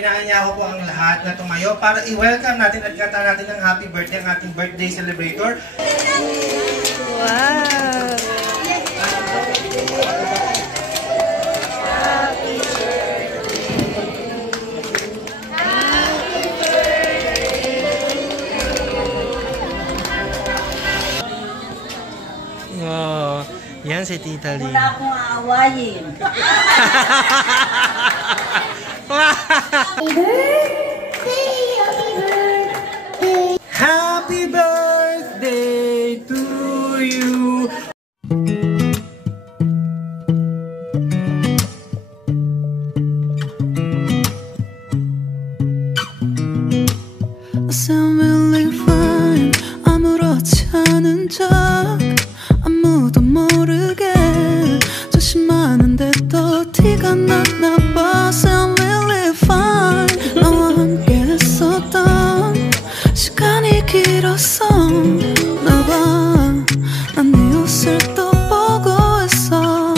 Inaanya ko po ang lahat na tumayo para i-welcome natin at kanta natin ng happy birthday ang ating birthday celebrator. Wow! Wow! Yan si Tita Lee. Wala akong aawayin. Happy birthday to you. I'm really fine. 아무렇지 않은 척 아무도 모르게 조심하는데 또 티가 났나 봐. I'm really fine. 너와 함께 했었던 시간이 길었어. 나봐 난 네 옷을 또 보고 있어.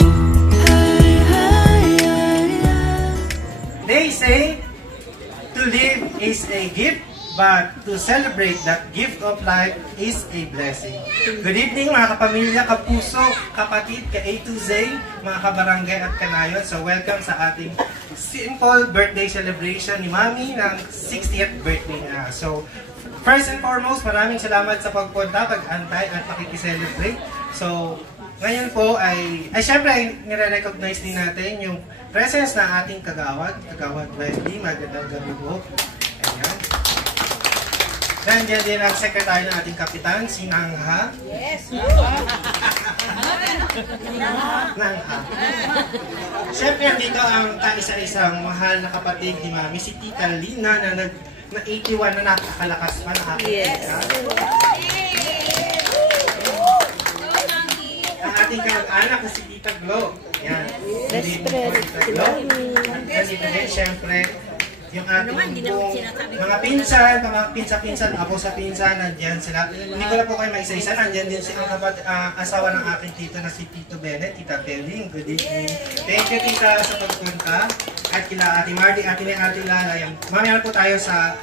Hey, hey, hey, hey. They say to live is a gift, but to celebrate that gift of life is a blessing. Good evening mga kapamilya, kapuso, kapatid, ka-A to Z, mga kabarangay at kanayon. So welcome sa ating simple birthday celebration ni Mami ng 60th birthday niya. So first and foremost, maraming salamat sa pagpunta, pag-antay at pakikiselebrate. So ngayon po ay syempre nire-recognize din natin yung presence na ating kagawad Wendy. Magandang gabi po. Ayan. Nandiyan din ang sekretary ng ating kapitan, si Nangha. Yes! Nangha. Siyempre, dito ang kaisa-isang mahal na kapatid ni Mami, si Tita Lina, na 81 na napakalakas pa na aking tita. Ang ating kamag-anak na si Tita Glo. Yan. Best friend. Tita Glo. At dito din, siyempre, yung ating mga pinsan, mga pinsan-pinsan, apo sa pinsan, nandiyan sila. Hindi ko na po kayo maisa-isa, nandiyan din ang asawa ng aking tito na si Tito Bennett, Tita Peling. Good evening. Thank you, Tita, sa pagpunta. At kila Ate Mardy, Ate Lala. Mamaya na po tayo sa,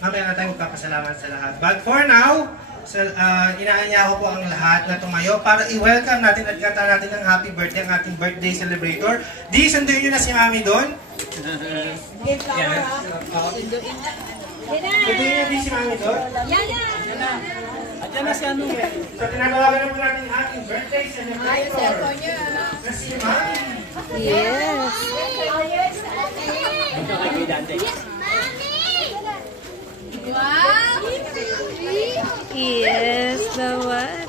mamaya na tayo magpapasalamat sa lahat. But for now, inaanya ko po ang lahat na tumayo para i-welcome natin at kanta natin ng happy birthday ang ating birthday celebrator. Di, sunduin nyo na si Mami doon. Yan. Sunduin nyo di si Mami doon. Adyan na si ano. So, tinatawagan na po natin ang ating birthday celebrator na si Mami. Yes! Wow! Yes, naman.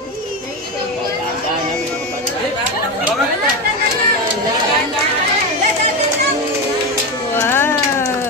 Wow!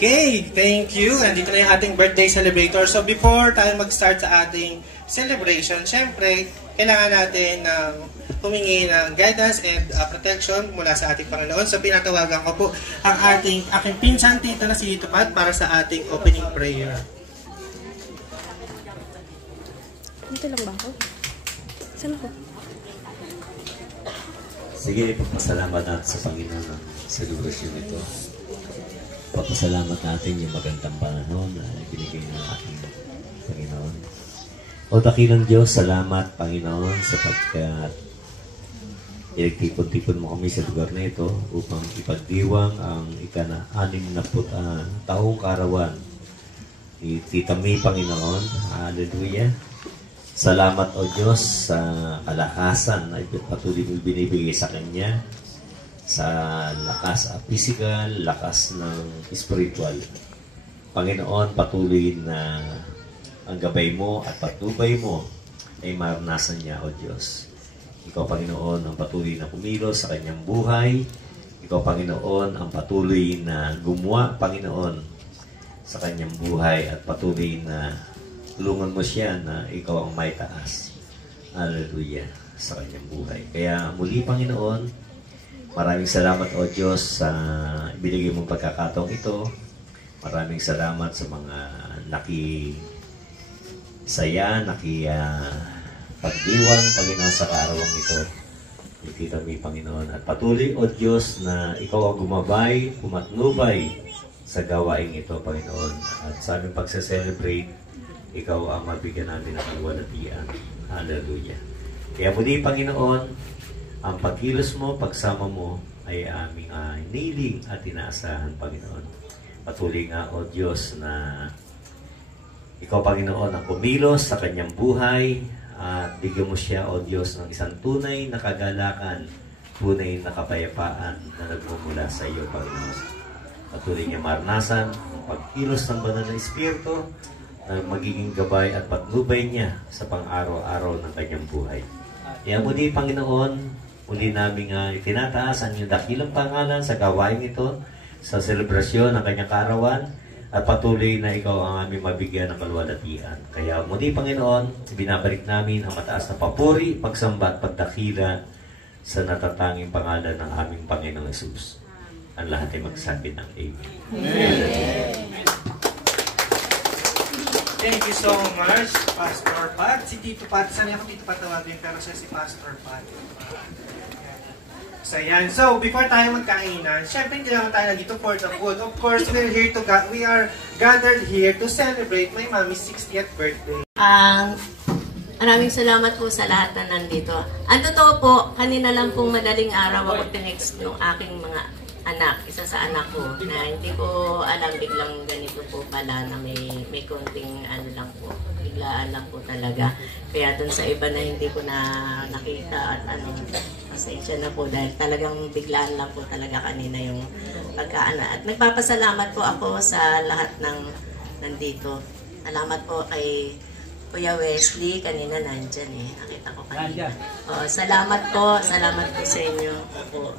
Okay, thank you. Nandito na yung ating birthday celebrator. So before tayo mag-start sa ating celebration, syempre, kailangan natin humingi ng guidance and protection mula sa ating Panginoon. So pinatawagan ko po ang aking pinsan tito na si Tito Pat para sa ating opening prayer. Dito lang ba ako? Saan ako? Sige, pagpasalamat natin sa Panginoon ng celebration ito. Pagpasalamat natin yung magandang panahon na binigay ng ating Panginoon. O dakilang Diyos, salamat Panginoon sapagkat Inagtipon-tipon mo kami sa lugar na ito upang ipagdiwang ang ika-6 na taong karawan ni Tita May, Panginoon. Hallelujah. Salamat, O Diyos, sa kalakasan na patuloy mo binibigay sa Kanya, sa lakas physical, lakas ng spiritual. Panginoon, patuloy na ang gabay mo at patnubay mo ay maranasan niya, O Diyos. Ikaw, Panginoon, ang patuloy na kumilos sa kanyang buhay. Ikaw, Panginoon, ang patuloy na gumawa, Panginoon, sa kanyang buhay at patuloy na tulungan mo siya na ikaw ang may taas. Hallelujah, sa kanyang buhay. Kaya muli, Panginoon, maraming salamat, O Diyos, sa binigay mong pagkakataong ito. Maraming salamat sa mga pagdiwang, Panginoon, sa kaarawan ito. Ikita mo, Panginoon. At patuloy, O Diyos, na ikaw ang gumabay, pumatnubay sa gawaing ito, Panginoon. At sa aming pagsa-celebrate, ikaw ang mabigyan namin ng kalwalatian. Hallelujah. Kaya muli, Panginoon, ang pagkilos mo, pagsama mo, ay aming niling at inaasahan, Panginoon. Patuloy nga, O Diyos, na ikaw, Panginoon, ang kumilos sa kanyang buhay at bigyan mo siya, O Diyos, ng isang tunay na kagalakan, tunay na kapayapaan na nagmumula sa iyo, Panginoon. Patuloy niya maranasan ang pagkilos ng banal na Espiritu na magiging gabay at patnubay niya sa pang-araw-araw ng kanyang buhay. Kaya muli, Panginoon, muli namin itinataas ang iyong dakilang pangalan sa gawain ito, sa selebrasyon ng kanyang kaarawan, at patuloy na ikaw ang aming mabigyan ng kalwalatian. Kaya muli, Panginoon, binabalik namin ang mataas na papuri, pagsamba at pagdakila sa natatanging pangalan ng aming Panginoong Hesus. Ang lahat ay magsabi ng Amen. Thank you so much, Pastor Pat. Si Tito Pat, sanay ako Tito Pat tawagin, pero siya si Pastor Pat. So, yan. So, before tayo magkainan, syempre hindi naman tayo dito for the food. Of course, we are gathered here to celebrate my mommy's 60th birthday. Maraming salamat po sa lahat na nandito. Ang totoo po, kanina lang pong madaling araw ako tinext ng aking mga anak, isa sa anak ko, na hindi ko alam, biglang ganito po pala na may konting lang po, biglaan lang po talaga. Kaya dun sa iba na hindi ko na nakita at pasensya na po dahil talagang biglaan lang po talaga kanina yung pagkaana. At nagpapasalamat po ako sa lahat ng nandito. Salamat po kay Kuya Wesley, kanina nandyan nakita ko kanina. Salamat po sa inyo po.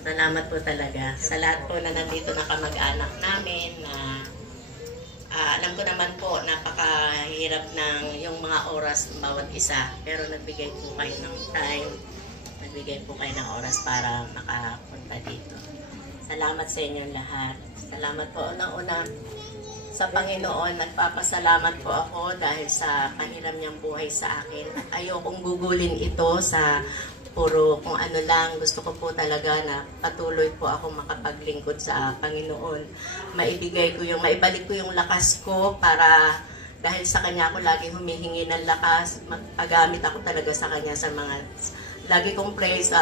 Salamat po talaga sa lahat po na nandito na kamag-anak namin na alam ko naman po napakahirap ng yung mga oras ng bawat isa, pero nagbigay po kayo ng time, nagbigay po kayo ng oras para makapunta dito. Salamat sa inyong lahat. Salamat po una-una sa Panginoon. Nagpapasalamat po ako dahil sa pahiram niyang buhay sa akin. Ayokong gugulin ito sa puro kung ano lang. Gusto ko po talaga na patuloy po ako makapaglingkod sa Panginoon. Maibalik ko yung lakas ko para dahil sa Kanya ako lagi humihingi ng lakas. Magpagamit ako talaga sa Kanya sa mga lagi kong pray sa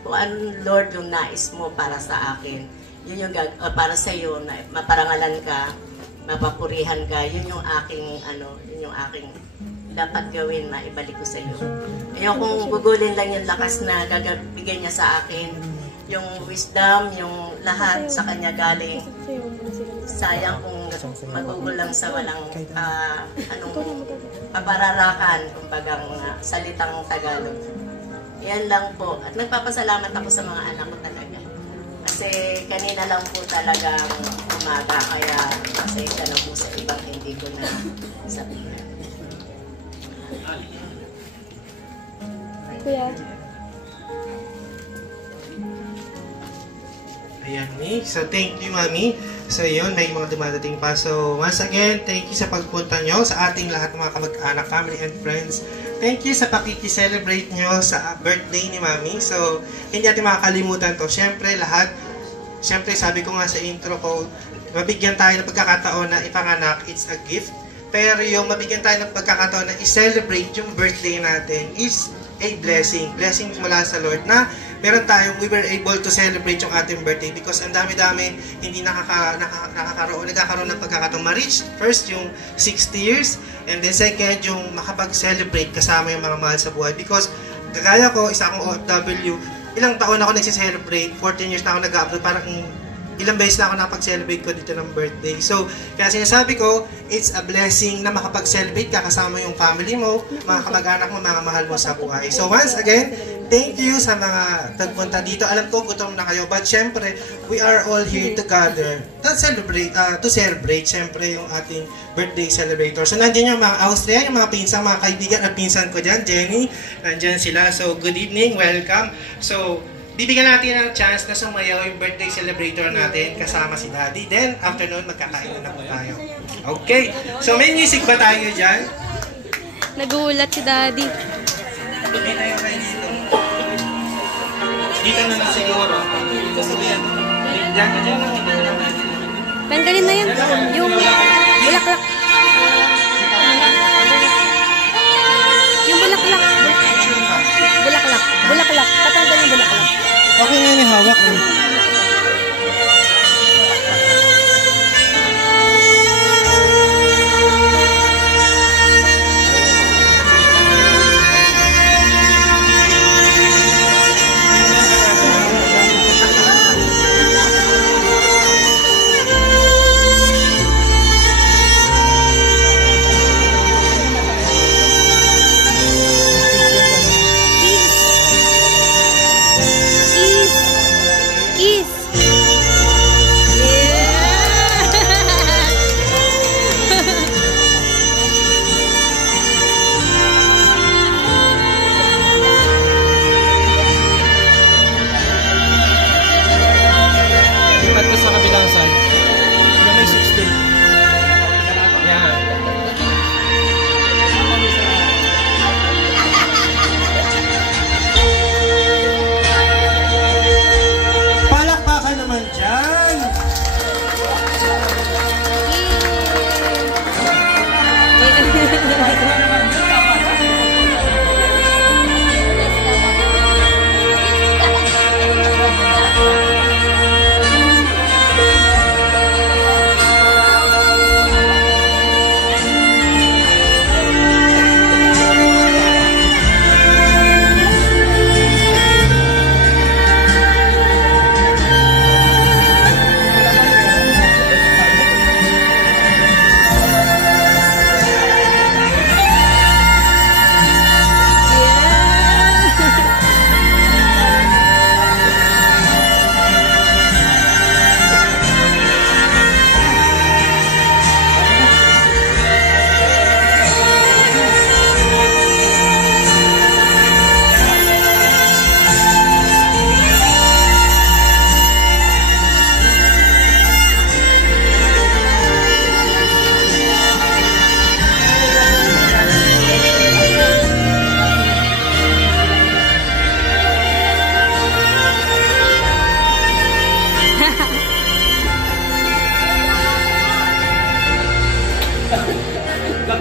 kung ano Lord yung nais mo para sa akin. Yun yung para sa iyo na maparangalan ka, mapapurihan ka. Yun yung aking dapat gawin, maibalik ko sa iyo. Ayokong gugulin lang yung lakas na bigay niya sa akin. Yung wisdom, yung lahat sa Kanya galing. Sayang kung magugol lang sa walang papararakan, kumbagang salitang Tagalog. Yan lang po. At nagpapasalamat ako sa mga anak ko talaga. Kasi kanina lang po talagang umaga, kaya pasensya na po sa ibang hindi ko na sabihin. Kuya. Ayan, so thank you, Mami. So yun, may mga dumadating pa. So once again, thank you sa pagpunta nyo sa ating lahat ng mga kamag-anak, family and friends. Thank you sa pakiki-celebrate nyo sa birthday ni Mami. So hindi natin makakalimutan to. Siyempre sabi ko nga sa intro ko, mabigyan tayo ng pagkakataon na ipanganak, it's a gift. Pero yung mabigyan tayo ng pagkakataon na i-celebrate yung birthday natin is a blessing mula sa Lord na we were able to celebrate yung ating birthday because ang dami-dami hindi nagkakaroon ng pagkakataon ma-reach first yung 60 years and then second yung makapag-celebrate kasama yung mga mahal sa buhay because kagaya ko, isa akong OFW, ilang taon ako nagsi-celebrate, 14 years na ako nag-upload, parang ilang beses na ako nakapag-celebrate ko dito ng birthday. So, kaya sinasabi ko, it's a blessing na makapag-celebrate ka kasama yung family mo, mga kamag-anak mo, mga mahal mo sa buhay. So, once again, thank you sa mga tagpunta dito. Alam ko, gutom na kayo. But, syempre, we are all here together to celebrate, syempre, yung ating birthday celebrator. So, nandiyan yung mga Austrian, yung mga pinsan, mga kaibigan at pinsan ko dyan. Jenny, nandiyan sila. So, good evening, welcome. So, bibigyan natin ng chance na sumayaw yung birthday celebrator natin kasama si Daddy. Then, afternoon, magkakain na po tayo. Okay. So, may music ba tayo dyan? Nagulat si Daddy. Hindi tayo kayo dito. Dito na lang siguro. Dito sa yan. Diyan na lang. Tanggalin na yun. Yung bulaklak. Yung bulaklak. Bulaklak. Tatanggal yung bulaklak. Okay na yung hawak ko.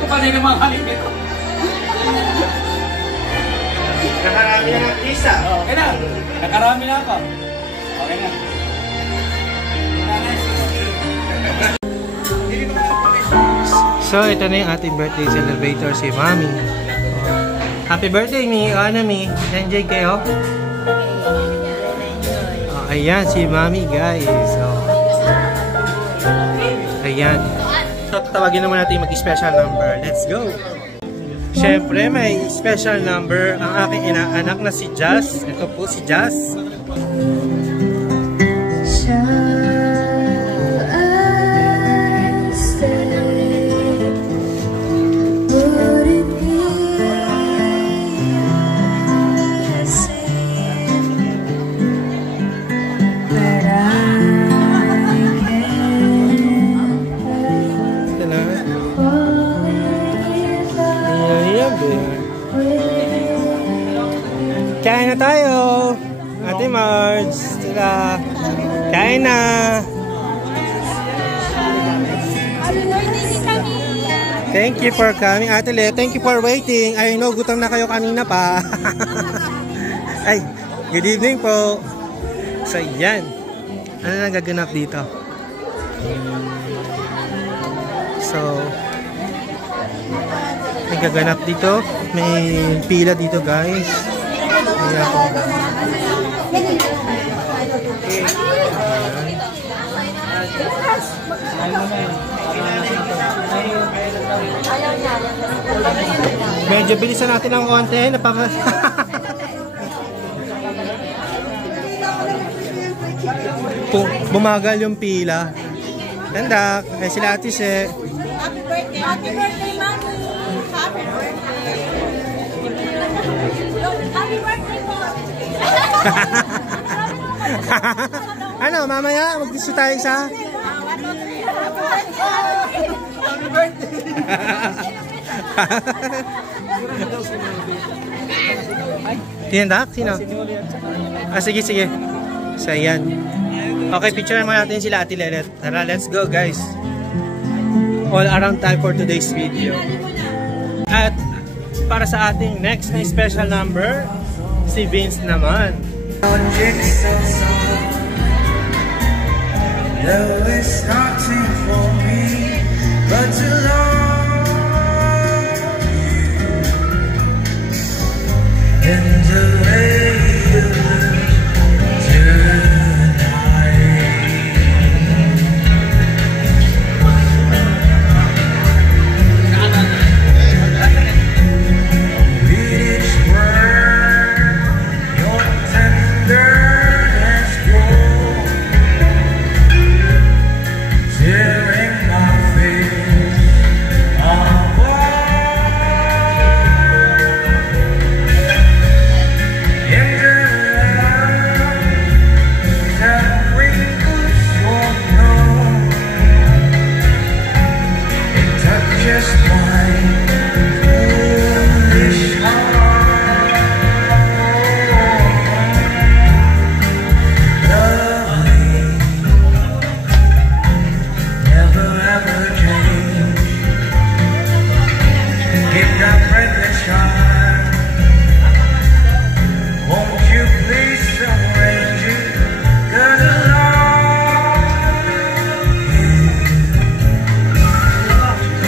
Kanina mga haling nito. Nakarami na ng pizza. Okay na. Nakarami na ako. Okay na. So, ito na yung ating birthday celebrator, si Mami. Happy birthday, Mi. Ano, Mi? Enjoy kayo? Oh, ayan, si Mami, guys. Oh. Ayan. So, tawagin naman natin mag-special number. Let's go! Siyempre, may special number ang aking inaanak na si Jazz. Ito po si Jazz. Kain na tayo! Ate Marge! Sila! Kain na! Thank you for coming, Ate Le. Thank you for waiting. I know, gutom na kayo kanina pa. Ay, good evening po. So, yan. Ano nang gaganap dito? So, may gaganap dito. May pila dito, guys. Ayan po. Medyo bilisan natin ang konti. Bumagal yung pila. Ganda. Ay sila Ate Se. Happy birthday! Happy birthday, Mami! Happy birthday! Happy birthday po! Ano, mamaya mag-gusto tayo sa... Happy birthday! Tinandak? Sino? Ah, sige, sige. So, yan. Okay, picturean mo natin sila Ate Lelet. Tara, let's go, guys. All around time for today's video. At para sa ating next na special number, si Vince naman. There is nothing for me but to love you in the way you look tonight. Each word, your tenderness grows. Tearing my face apart. In the light that wrinkles your nose, it touches my foolish heart. Lovely, never ever change. Give that breathless shine. Won't you please arrange it? 'Cause I love you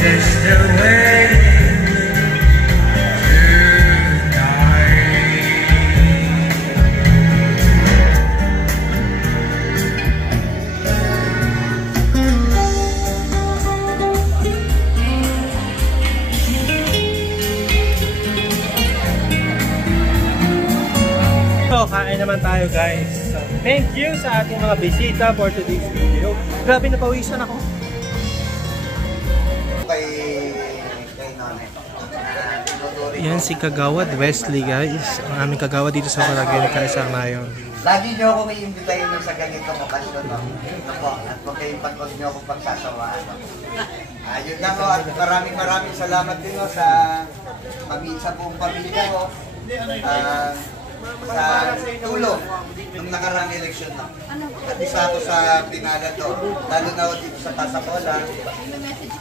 just the way you look So, kain naman tayo, guys. So, thank you sa ating mga bisita for today's video. Grabe, napawisan ako. Yan si Kagawad Wesley, guys. Ang aming kagawad dito sa Barangay Kaisamayon. Lagi niyo ako i-invitahin sa ganitong okasyon. Ito po, at huwag kayong pagod niyo akong pagsasawaan. Ayun lang o, at maraming salamat din o sa sa buong pamilya ko. Sa tulong ng nakarang eleksyon na. At isa ako sa pinala to, lalo na ako dito sa Pasacola,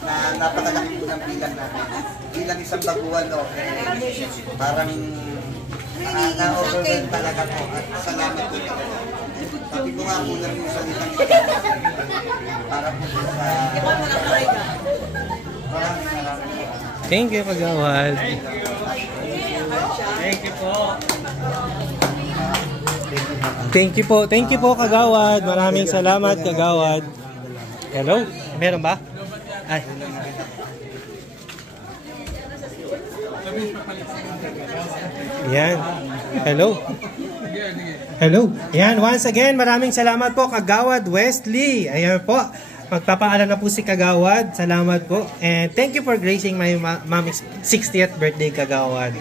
na napakalaki po ng bilang natin. Bilang isang baguhan, no? Parang na-overwhelm talaga po. At salamat po talaga. Sabi ko nga po lang yung salitang para po sa... Maraming. Thank you, Kagawad. Thank you po. Thank you po. Thank you po, Kagawad. Maraming salamat, Kagawad. Hello? Meron ba? Ay. Yan. Hello. Hello. Yan, once again, maraming salamat po, Kagawad Wesley. Ayan po. Magpapaalam na po si Kagawad. Salamat po. And thank you for gracing my mom's 60th birthday, Kagawad.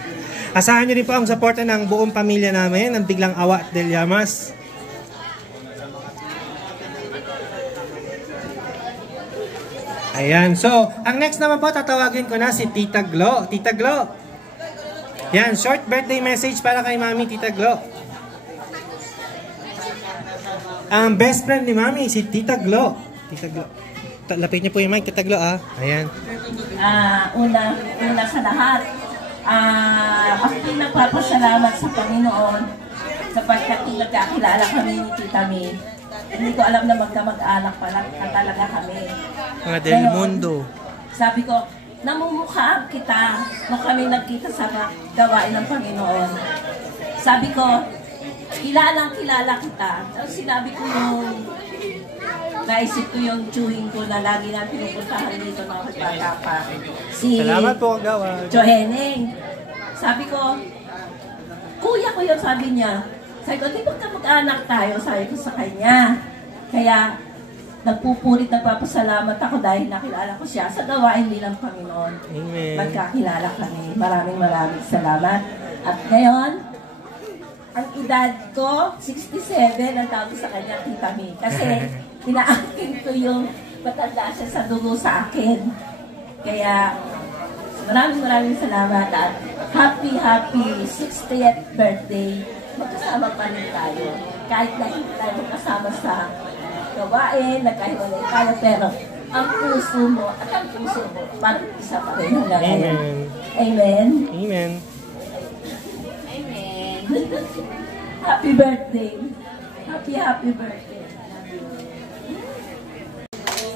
Asahan nyo rin po ang suporta ng buong pamilya namin, ng Biglang Awa at Del Llamas. Ayan. So, ang next naman po, tatawagin ko na si Tita Glo. Tita Glo. Yan, short birthday message para kay Mami, Tita Glo. Ang best friend ni Mami, si Tita Glo. Tita Glo. Lapit niyo po yung mic, Tita Glo, ah. Ayan. una sa lahat, ako din nagpapasalamat sa Panginoon sapagkat nagkakilala kami ni Tita May. Hindi ko alam na magkamag-anak pala talaga kami. Mga Del Mundo. Sabi ko, namumukhaan kita nung kami nagkita sa gawain ng Panginoon. Sabi ko, kilala kita. Tapos sinabi ko naisip ko yung chewing ko na lagi na pinupuntahan dito ng bata pa. Salamat po, Kagawa. Joheneng. Sabi ko, kuya ko yun, sabi niya. Sabi ko, di ba mag-anak tayo? Sabi ko sa kanya. Kaya, nagpupulit, nagpapasalamat ako dahil nakilala ko siya sa gawain din ng Panginoon. Amen. Magkakilala kami. Maraming salamat. At ngayon, ang edad ko, 67, ang tawag sa kanya, Tita May. Kasi, inaangkin ko yung matanda siya sa dugo sa akin. Kaya, maraming salamat at happy 60th birthday. Magkasama pa rin tayo. Kahit na hindi tayo magkasama sa gawain, nagkahiwalay tayo, pero ang puso mo at ang puso mo, parang isa pa rin hanggang ngayon. Amen. Amen. Amen. Happy birthday. Happy birthday.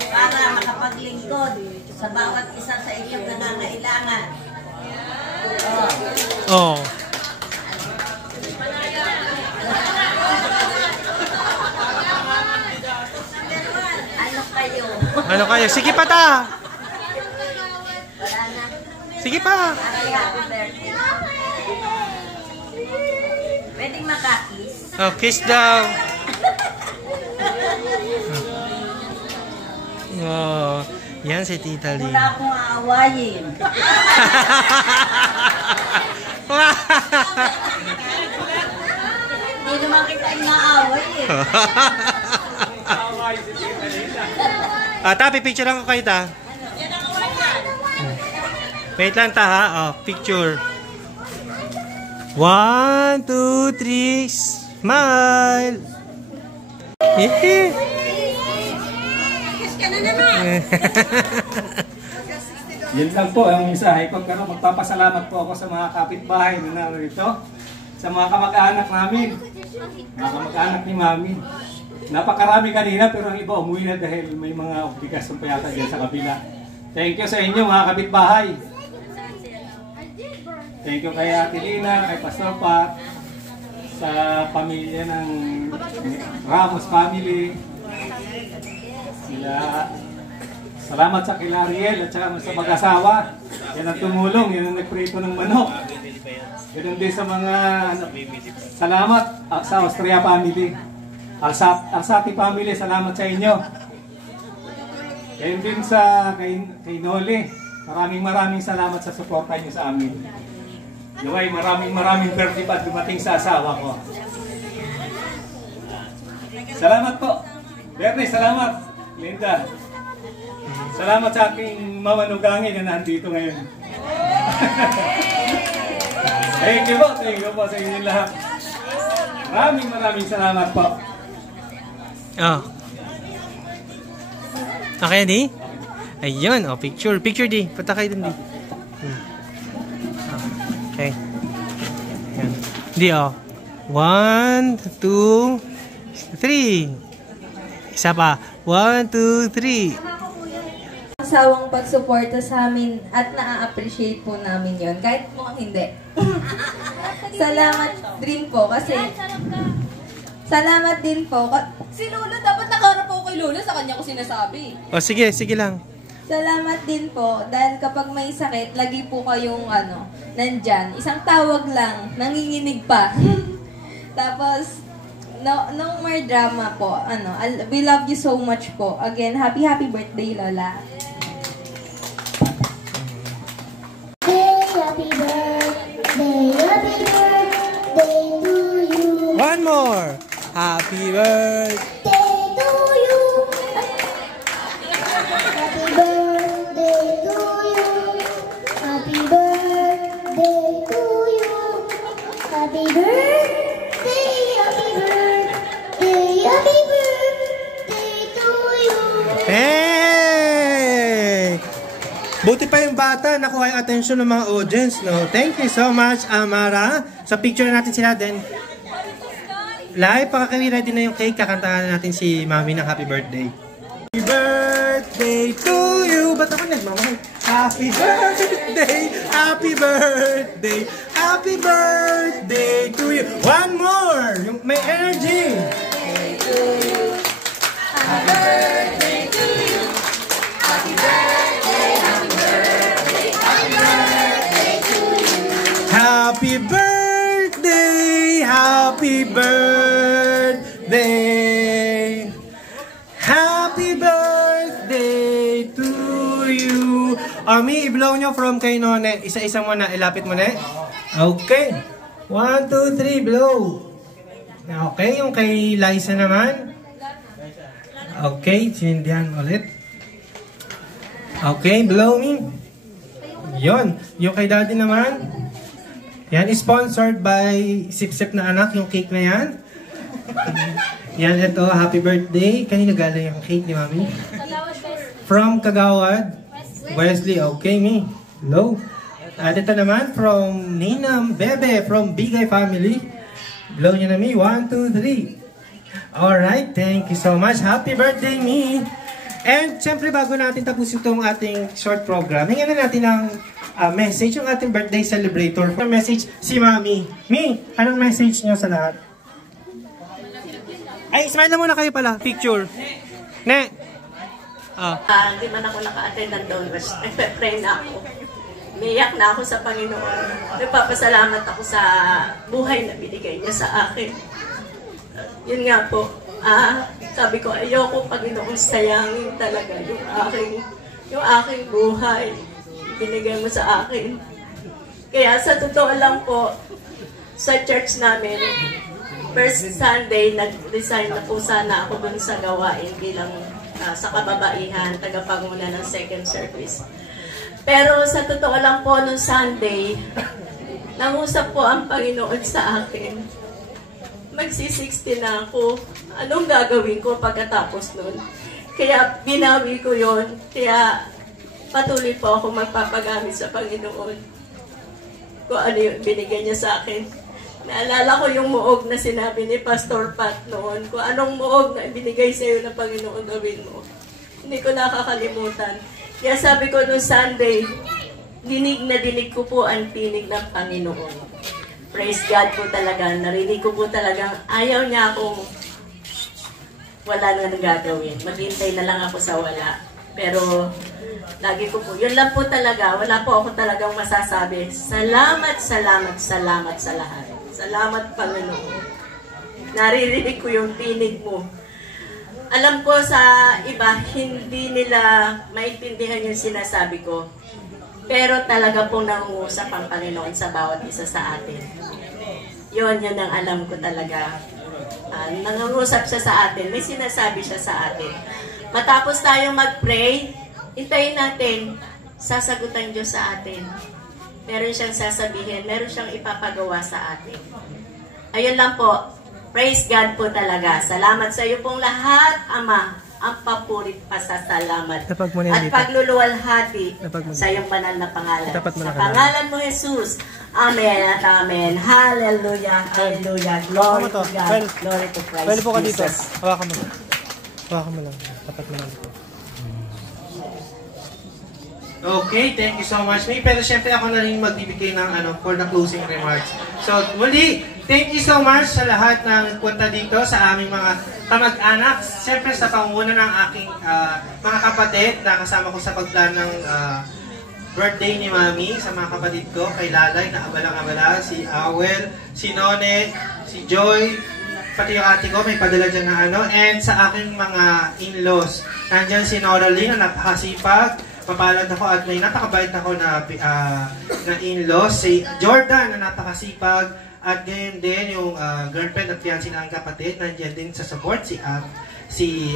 Para makapaglingkod sa bawat isa sa inyong nangangailangan. Oh. Ano kayo? Sige pa ta! Sige pa! Pwedeng makakis. Oh, kiss daw. Oh, yan si Tita Lee. Wala akong aawayin. Hindi naman kita inaaway eh. Ta, pipicture lang ko kayo ta. Wait lang ta ha. Oh, picture. 1, 2, 3, smile. Yan lang po ang mensahe ko. Pero magpapasalamat po ako sa mga kapitbahay na narito. Sa mga kamag-anak namin. Mga kamag-anak ni Mami. Napakarami kanina pero ang iba umuwi na dahil may mga obligasyon pa yata dyan sa kabila. Thank you sa inyo mga kapitbahay. Thank you kay Ate Lina, kay Pastor Pat, sa pamilya ng Ramos family. Salamat sa kila Ariel at saka sa mag-asawa. Yan ang tumulong, yan ang nagprito ng manok. Ganun din sa mga salamat sa Austria family. Alsati family, salamat sa inyo. Ganun din sa kay Noli. Maraming salamat sa suporta niyo sa amin. Luway, maraming birthday pa dumating sa asawa ko. Salamat po. Bernie, salamat. Linda. Salamat sa aking mamanugangin na nandito ngayon. Thank you po sa inyo lahat. Maraming salamat po. Oh. Okay, di? Ayun, oh, picture. Picture, di. Punta kayo dun, di. Okay. Ayan. Di, oh. 1, 2, 3. Isa pa. 1, 2, 3. Sawang pagsuporta sa amin at na-appreciate po namin yon kahit mukhang hindi. Salamat din po kasi salamat din po. Si Lolo, dapat nakaharap ako kay Lolo, sa kanya ko sinasabi. Oh, sige lang. Salamat din po dahil kapag may sakit, lagi po kayong nandyan. Isang tawag lang, nanginginig pa. Tapos, no more drama po. We love you so much po. Again, happy birthday, Lola. Happy birthday to you. One more. Happy birthday to you. Happy birthday to you. Happy birthday to you. Happy birthday, happy birthday, happy birthday to you. Hey! Buti pa yung bata, nakuha yung attention ng mga audience, no? Thank you so much, Amara. So, picture natin sila din. Live, pakaka-ready na yung cake. Kakantahan natin si Mami ng happy birthday. Happy birthday to you. Ba't ako nagmamahal? Happy birthday, happy birthday, happy birthday to you. One more! Yung may energy. Happy birthday to you. Happy birthday, happy birthday, happy birthday to you. Happy birthday, happy birthday. Happy birthday to you. Ami, i-blow nyo from kay None. Isa-isa mo na, ilapit mo na. Okay. 1, 2, 3, blow. Okay, yung kay Liza naman. Okay, sindihan ulit. Okay, blow me. Yon, yung kay Daddy naman. Yan, sponsored by Sip-Sip na Anak, yung cake na yan. Yan, ito, happy birthday. Kanina galing yung cake ni Mami? From Kagawad. Wesley, okay, me. Hello. At ito naman, from Ninam Bebe, from Bigay Family. Blow nyo na, me. 1, 2, 3. Alright, thank you so much. Happy birthday, me. And, syempre, bago natin tapusin itong ating short program, hingyan na natin ng message yung ating birthday celebrator. Message si Mami. Me, anong message nyo sa lahat? Ay, smile na muna kayo pala. Picture. Ne. Hindi man ako naka-attend ng Donrush. Nagpe-pray na ako. Umiyak na ako sa Panginoon. Nagpapasalamat ako sa buhay na binigay niya sa akin. Yun nga po. Sabi ko, ayoko Panginoon sayangin talaga yung aking buhay. Binigay mo sa akin. Kaya sa totoo lang po, sa church namin, first Sunday, nag-resign na po sana ako dun sa gawain bilang sa kababaihan, tagapanguna ng second service. Pero sa totoo lang po, nung Sunday, nangusap po ang Panginoon sa akin. Magsi-60 na ako. Anong gagawin ko pagkatapos nun? Kaya binawi ko yon. Kaya patuloy po ako magpapagamit sa Panginoon. Kung ano yung binigay niya sa akin. Naalala ko yung muog na sinabi ni Pastor Pat noon. Kung anong muog na binigay sa iyo ng Panginoon gawin mo. Hindi ko nakakalimutan. Kaya sabi ko noong Sunday, dinig na dinig ko po ang tinig ng Panginoon. Praise God po talaga. Narinig ko po talagang ayaw niya akong wala nang gagawin. Maghintay na lang ako sa wala. Pero lagi ko po, yun lang po talaga. Wala po ako talagang masasabi. Salamat, salamat, salamat sa lahat. Salamat, Panginoon. Naririnig ko yung tinig mo. Alam ko sa iba, hindi nila maintindihan yung sinasabi ko. Pero talaga pong nangungusap ang Panginoon sa bawat isa sa atin. Yun ang alam ko talaga. Nangungusap siya sa atin. May sinasabi siya sa atin. Matapos tayong mag-pray, hintayin natin, sasagutan Diyos sa atin. Meron siyang sasabihin, meron siyang ipapagawa sa atin. Ayun lang po. Praise God po talaga. Salamat sa iyo pong lahat, Ama. Ang papurit pasasalamat. At pagluluwalhati sa iyong banal na pangalan. Sa pangalan mo, Jesus. Amen at amen. Hallelujah. Hallelujah. Glory to God. Glory to Christ. Pwede po ka dito. Hawakan mo lang. Hawakan mo lang. Tapat mo lang dito. Okay, thank you so much. Pero syempre ako na rin magbibigay ng for the closing remarks. So, muli, thank you so much sa lahat ng punta dito sa aming mga kamag-anak. Syempre sa panguna ng aking mga kapatid na kasama ko sa pagplan ng birthday ni Mami, sa mga kapatid ko, kay Lalay na abalang-abala, si Awel, si None, si Joy, pati yung ate ko, may padala dyan na and sa aking mga in-laws. Nandyan si Noraline na napakasipag, mapalad ako at may napakabait ako na in-laws. Si Jordan na napakasipag at ganyan din yung girlfriend at fiancé ng kapatid. Nandiyan din sa support si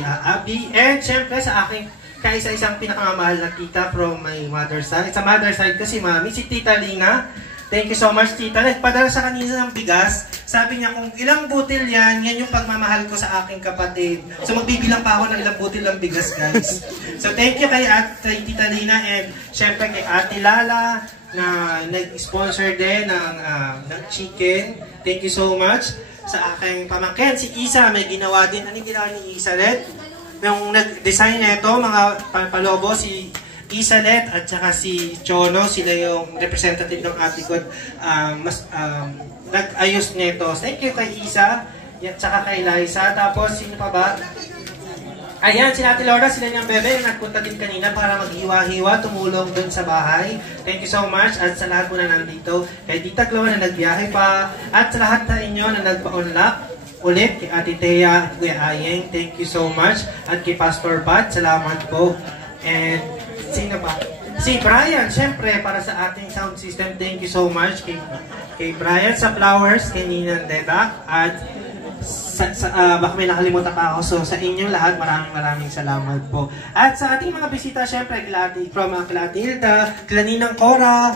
Abby. And syempre sa aking kaisa-isang pinakamamahal na tita from my mother's side. Sa mother's side ko si Mami, si Tita Lina. Thank you so much, tita. Nagpadala sa kanina ng bigas. Sabi niya, kung ilang butil yan, yan yung pagmamahal ko sa aking kapatid. So magbibilang pa ako ng ilang butil ng bigas, guys. So thank you kay Tita Lina and syempre kay Ate Lala na nag-sponsor din ng chicken. Thank you so much. Sa aking pamangkin, si Isa, may ginawa din. Anong ginawa ni Isa Let? Yung nag-design nito, mga palobo, si Isalet at saka si Chono, sila yung representative ng Atikod, nag-ayos nito. Thank you kay Isa, at saka kay Liza. Tapos, sino pa ba? Ayan, si Ate Laura, sila niyang bebe, nagpunta din kanina para maghiwa-hiwa, tumulong dun sa bahay. Thank you so much. At sa lahat po na nandito, kay Tita Chloe na nagbiyahe pa, at sa lahat na inyo na nagpa-unlock, ulit kay Ate Thea at Kuya Ayeng, thank you so much. At kay Pastor Pat, salamat po. And sino ba? Si Brian, syempre, para sa ating sound system, thank you so much kay Brian sa flowers, kay Nina Deda, at baka may nakalimutan pa ako. So sa inyong lahat, maraming salamat po. At sa ating mga bisita, syempre, from Klati Hilda, Klaninang Cora,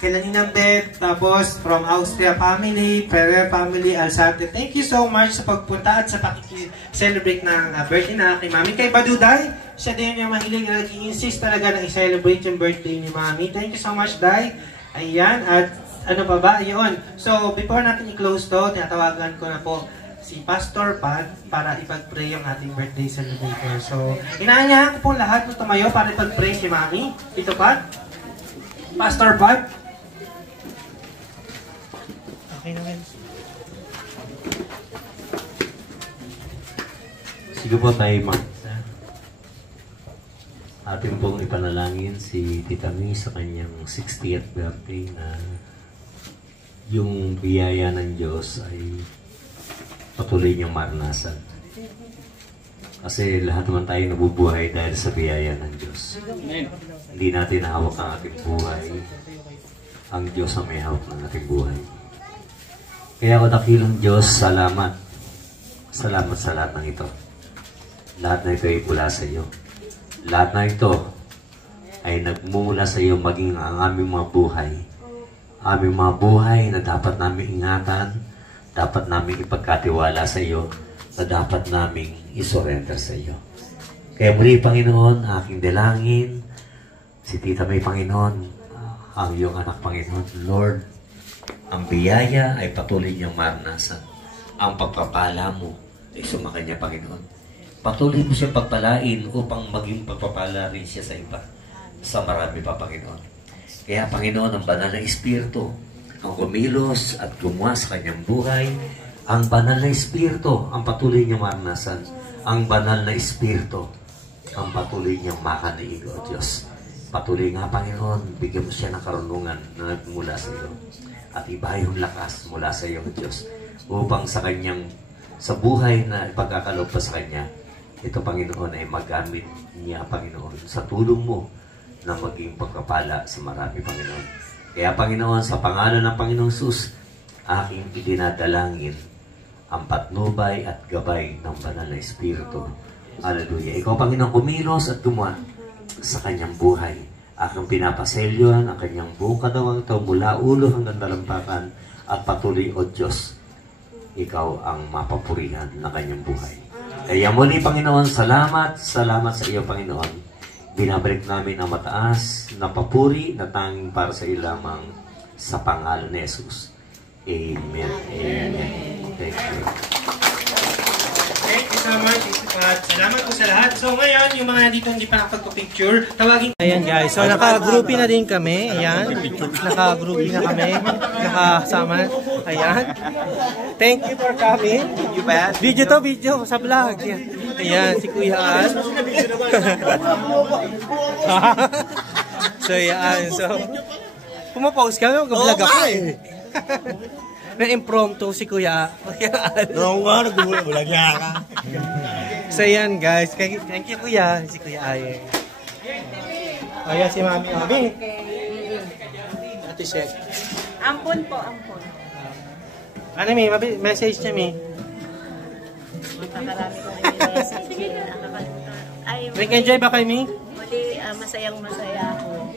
Kailaninang Beth, tapos from Austria family, Ferrer family, Alsate. Thank you so much sa pagpunta at sa pakikicelebrate ng birthday na kay Mami. Kay Baduday, siya din yung mahilig na nag-i-insist talaga na i-celebrate yung birthday ni Mami. Thank you so much, Day. Ayan, at ano pa ba? Ayun. So, before natin i-close to, tinatawagan ko na po si Pastor Pat para ipag-pray yung ating birthday celebrator. So, inaanyahan ko po lahat na tumayo para ipag-pray si Mami. Tito Pat? Pastor Pat? Okay naman. Sige po tayo mag-isa. Atin pong ipanalangin si Tita Mi sa kanyang 60th birthday na yung biyaya ng Diyos ay patuloy niyang maranasan. Kasi lahat naman tayo nabubuhay dahil sa biyaya ng Diyos. Hindi natin hawak ang ating buhay. Ang Diyos ang may hawak ng ating buhay. Kaya ako dakilang Diyos, salamat. Salamat sa lahat ng ito. Lahat na ito ay mula sa iyo. Lahat na ito ay nagmumula sa iyo maging ang aming mga buhay. Aming mga buhay na dapat namin ingatan, dapat namin ipagkatiwala sa iyo, na dapat namin isurrender sa iyo. Kaya muli, Panginoon, aking dalangin, si Tita May, Panginoon, ang iyong anak, Panginoon, Lord, ang biyaya ay patuloy niyang maranasan. Ang pagpapala mo ay sumakanya, Panginoon. Patuloy mo siyang pagpalain upang maging pagpapala rin siya sa iba. Sa marami pa, Panginoon. Kaya, Panginoon, ang banal na Espiritu, ang kumilos at gumawa sa kanyang buhay, ang banal na Espiritu, ang patuloy niyang maranasan. Ang banal na Espiritu, ang patuloy niyang makaniig, O Diyos. Patuloy nga, Panginoon, bigyan mo siya ng karunungan na nagmula sa iyo. At iba yung lakas mula sa iyo, Diyos, upang sa kanyang, sa buhay na ipagkakaloob pa sa kanya, ito, Panginoon, ay magamit niya, Panginoon, sa tulong mo na maging pagkapala sa marami, Panginoon. Kaya, Panginoon, sa pangalan ng Panginoong Sus, aking idinadalangin ang patnubay at gabay ng banal na Espiritu. Hallelujah. Ikaw, Panginoon, kumilos at gumawa sa kanyang buhay. Aking pinapaselyohan ang kanyang buong katawang ito mula ulo hanggang dalampakan at patuloy, O Diyos, ikaw ang mapapurihan ng kanyang buhay. Kaya muli, Panginoon, salamat sa iyo, Panginoon. Binabalik namin ang mataas na papuri na tanging para sa iyo lamang sa pangalan ni Jesus. Amen. Amen. Thank you. Thank you so much, Pat. Salamat po sa lahat. So ngayon, yung mga dito hindi pa nakapagpa-picture, tawagin. Ayan guys, so naka-groupie na din kami. Ayan, naka-groupie na kami. Nakasama. Ayan. Thank you for coming. You bet. Video to, video sa vlog. Ayan, si Kuya An. So ayan, so pumapost kami, mag-vlog ako eh. Na-impromptu si Kuya. Oo nga, nag-vlog niya ka. So yan guys, thank you Kuya, si Kuya Aye. Ayan si Mami. Mami. Ate Shek. Ampon po, ampon. Ano Mi, message niya Mi. Makakarami ko rin yung message. Nag-enjoy ba kayo Mi? Muli, masayang-masaya ako.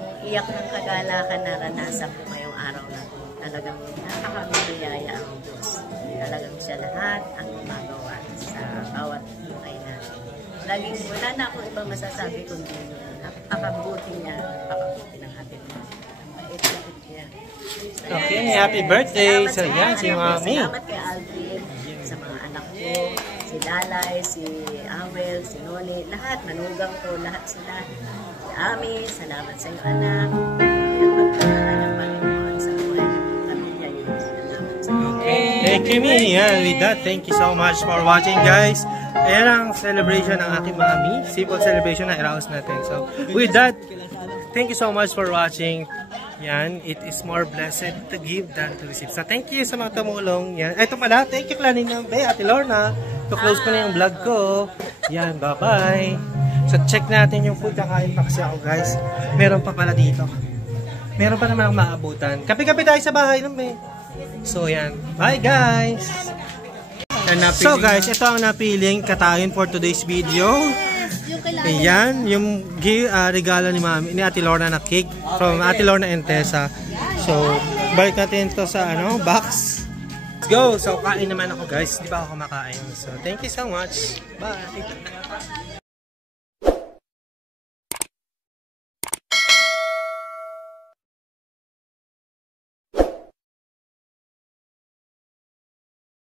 Nung iyak ng kagalakan naranasan ko ngayong talagang nakakabiyaya ang Diyos. Talagang siya lahat ang gumagawa sa bawat buhay natin. Laging wala na ako ibang masasabi kundi napakabuti niya, napakabuti ng ating mga. Mait-mait niya. Okay, happy birthday sa yan, si Mami. Salamat kay Alvin, sa mga anak ko, si Lalay, si Awel, si Noni, lahat, manugang ko, lahat sila. Si Ami, salamat sa iyo anak. Yung pagkakaroon ng Panginoon sa buhay ng pamilya niyo. Salamat sa iyo. Thank you, Mi. Yan, with that, thank you so much for watching, guys. Ayan ang celebration ng aking Mami. Simple celebration na iraos natin. So, with that, thank you so much for watching. Yan, it is more blessed to give than to receive. So, thank you sa mga tumulong. Yan. Ito pala, thank you Klanin ng Bay, Ate Lorna. To close ko na yung vlog ko. Yan, bye-bye. So, check natin yung food. Kakain pa kasi ako, guys. Meron pa pala dito. Meron pa naman akong maabutan. Kape-kape tayo sa bahay ng Bay. So, yan. Bye, guys! So, guys, ito ang napiling katayin for today's video. Ayan, yung regalo ni Mami, ni Ate Lorna na cake from Ate Lorna and Tessa. So, balik natin to sa box. Let's go! So, kain naman ako, guys. Di ba ako kumakain? So, thank you so much. Bye!